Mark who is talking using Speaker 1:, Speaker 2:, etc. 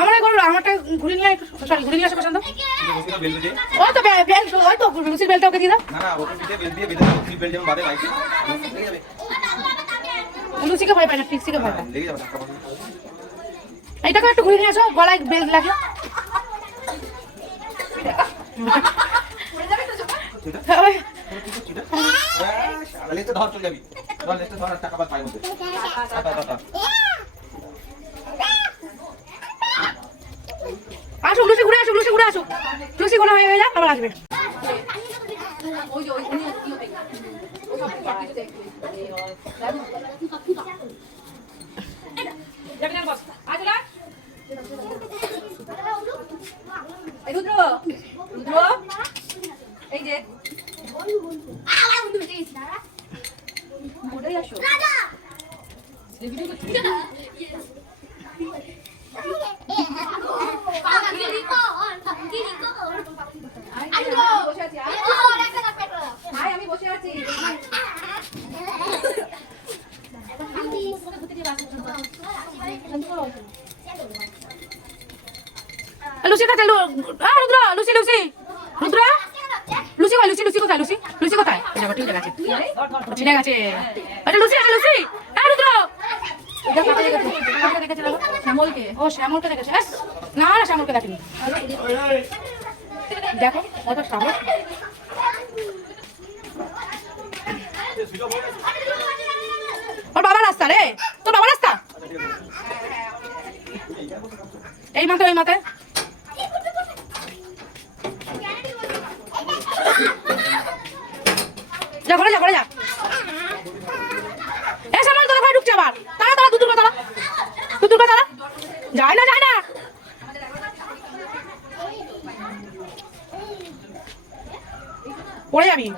Speaker 1: আমার গরুর আমারটা ঘুরে নিয়ে সরি ঘুরে নিয়ে আসে পছন্দ ওই তো বেল ওই তো লুসির বেলটা ওকে দিয়ে দাও।
Speaker 2: না না ওকে পিঠে বেল দিয়ে বেঁধে দাও স্লিপ বেল যেমন বাঁধে বাইকে
Speaker 1: লুসিকে ভয় পায় না টিকসিকে ভয় পায়।
Speaker 2: লেগে যাবে ধাক্কা
Speaker 1: এইটাকে একটু ঘুরে নিয়ে আসো গলায় বেল লাগে।
Speaker 2: ধর চলে যাবি।
Speaker 1: আসুক লুসি ঘুরে আসুক লুসি ঘুরে আসুক। লুসি ঘোরা হয়ে যাক আবার আসবে।
Speaker 3: এই রুদ্র রুদ্র এই যে। আমি বসে আছি
Speaker 1: লুসি কাছে লু Rudra Lucy Lucy Rudra? Lucy কই লুসি লুসি কোথায়? লুসি লুসি কোথায়? ঠিক আছে। ঠিক আছে। আচ্ছা লুসি আছে রুদ্র শ্যামলকে? ও, শ্যামলকে না না, শ্যামলকে দেখেনি। দেখো ওর রাস্তা রে? তোর বাবার রাস্তা? এই মাথায় ওই মাথায় যা, ঘরে যা ঘরে যা এ সামান তোর ঘরে ঢুকছে আবার তারা তারা দুদুর তারা দুদুর তারা যায় না যায় না। পড়ে যাবি?